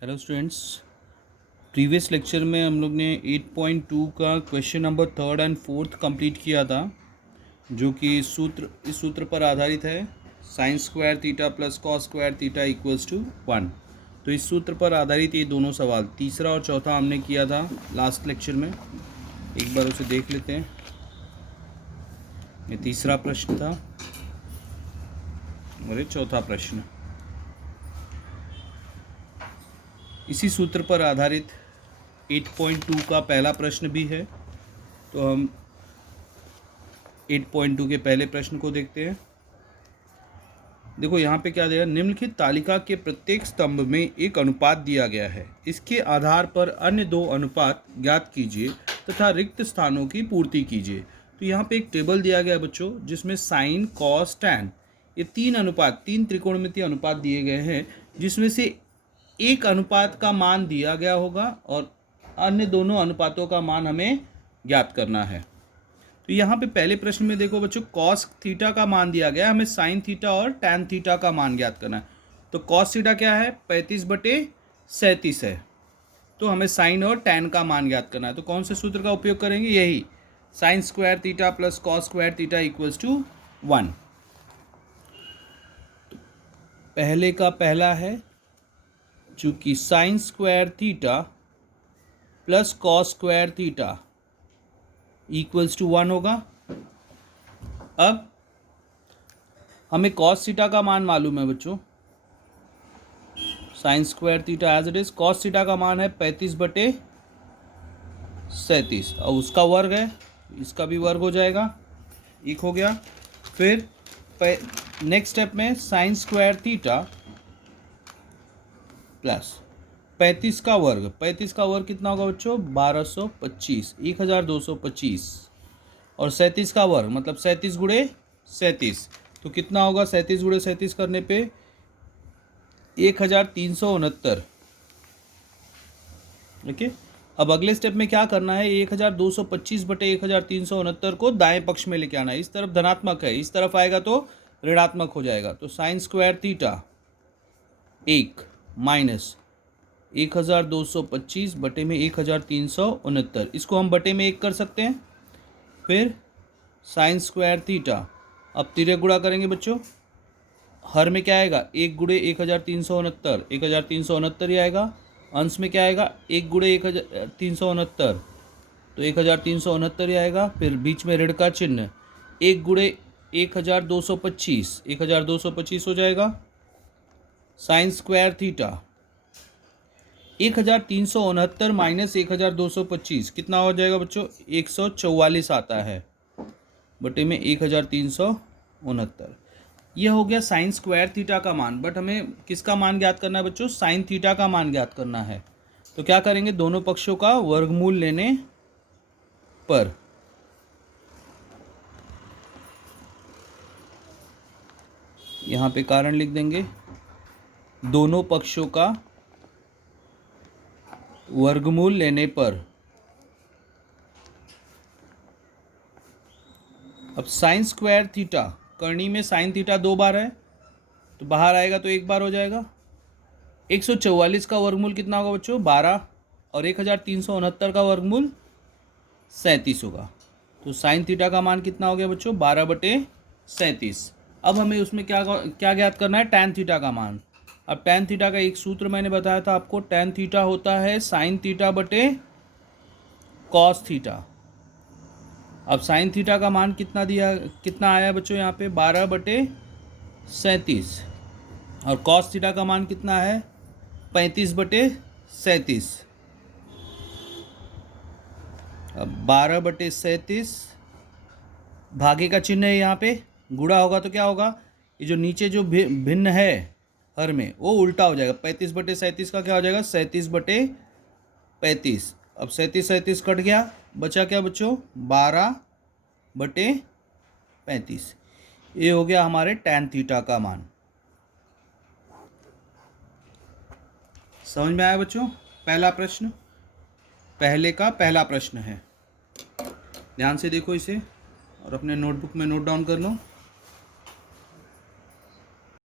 Hello students, previous lecture में हम लोग ने 8.2 का क्वेश्चन नंबर 3 एंड 4 कंप्लीट किया था, जो कि इस सूत्र पर आधारित है। Sine square theta plus cos square theta equals to 1। तो इस सूत्र पर आधारित ये दोनों सवाल, तीसरा और चौथा, हमने किया था लास्ट लेक्चर में। एक बार उसे देख लेते हैं। ये तीसरा प्रश्न था और ये चौथा प्रश्न। इसी सूत्र पर आधारित 8.2 का पहला प्रश्न भी है। तो हम 8.2 के पहले प्रश्न को देखते हैं। देखो यहाँ पे क्या दिया, निम्नलिखित तालिका के प्रत्येक स्तंभ में एक अनुपात दिया गया है। इसके आधार पर अन्य दो अनुपात ज्ञात कीजिए तथा रिक्त स्थानों की पूर्ति कीजिए। तो यहाँ पे एक टेबल दिया गया बच्चों, जिसमें साइन, कॉस, टैन, ये तीन त्रिकोणमितीय अनुपात दिए गए हैं, जिसमें से एक अनुपात का मान दिया गया होगा और अन्य दोनों अनुपातों का मान हमें ज्ञात करना है। तो यहाँ पे पहले प्रश्न में देखो बच्चों, कॉस थीटा का मान दिया गया, हमें साइन थीटा और टैन थीटा का मान ज्ञात करना है। तो कॉस थीटा क्या है, 35/37 है। तो हमें साइन और टैन का मान ज्ञात करना है। तो कौन से सूत्र का उपयोग करेंगे, यही sine square theta plus cos square theta equals to 1। पहले का पहला है, चूँकि sine square theta plus cos square theta equals to 1 होगा। अब हमें कॉस थीटा का मान मालूम है बच्चों, sine square theta as it is. Cos theta का मान है 35/37 और उसका वर्ग है, इसका भी वर्ग हो जाएगा, एक हो गया। फिर नेक्स्ट स्टेप में साइन स्क्वायर थीटा प्लस 35 का वर्ग। 35 का वर्ग कितना होगा बच्चों, 1225, 1225। और 37 का वर्ग मतलब 37 गुणे 37, तो कितना होगा, 37 गुणे 37 करने पे 1369। ओके, अब अगले स्टेप में क्या करना है, 1225/1369 को दाएं पक्ष में लेके आना है। इस तरफ धनात्मक है, इस तरफ आएगा तो ऋणात्मक हो जाएगा। तो साइन स्क्वायर थीटा 1 माइनस 1225/1369, इसको हम बटे में 1 कर सकते हैं। फिर साइन स्क्वायर थीटा, अब तिर्यक गुणा करेंगे बच्चों, हर में क्या आएगा, 1 गुणे 1369, 1369 ही आएगा। अंश में क्या आएगा, 1 गुणे 1369, तो 1369 ही आएगा। फिर बीच में ऋण का चिन्ह, 1 गुणे 1225, 1225 हो जाएगा। साइन स्क्वायर थीटा 1369 माइनस 1225 कितना हो जाएगा बच्चों, 144 आता है, बटे में 1369। यह हो गया साइन स्क्वायर थीटा का मान। बट हमें किसका मान ज्ञात करना है बच्चों, साइन थीटा का मान ज्ञात करना है। तो क्या करेंगे, दोनों पक्षों का वर्गमूल लेने पर यहाँ पे कारण लिख देंगे, दोनों पक्षों का वर्गमूल लेने पर। अब साइन स्क्वायर थीटा, करनी में साइन थीटा 2 बार है, तो बाहर आएगा तो 1 बार हो जाएगा। 144 का वर्गमूल कितना होगा बच्चों, 12, और 1369 का वर्गमूल 37 होगा। तो साइन थीटा का मान कितना हो गया बच्चों, 12/37। अब हमें उसमें क्या क्या ज्ञात करना है, टैन थीटा का मान। अब टैन थीटा का एक सूत्र मैंने बताया था आपको, टैन थीटा होता है साइन थीटा बटे कॉस थीटा। अब साइन थीटा का मान कितना आया बच्चों यहाँ पे, 12/37, और कॉस थीटा का मान कितना है, 35/37। अब 12/37 भागे का चिन्ह है, यहाँ पे गुणा होगा तो क्या होगा, ये जो नीचे जो भिन्न है हर में, वो उल्टा हो जाएगा। 35/37 का क्या हो जाएगा, 37/35। अब 37 कट गया, बचा क्या बच्चों, 12/35। ये हो गया हमारे टैन थीटा का मान। समझ में आया बच्चों, पहला प्रश्न, पहले का पहला प्रश्न है। ध्यान से देखो इसे और अपने नोटबुक में नोट डाउन कर लो।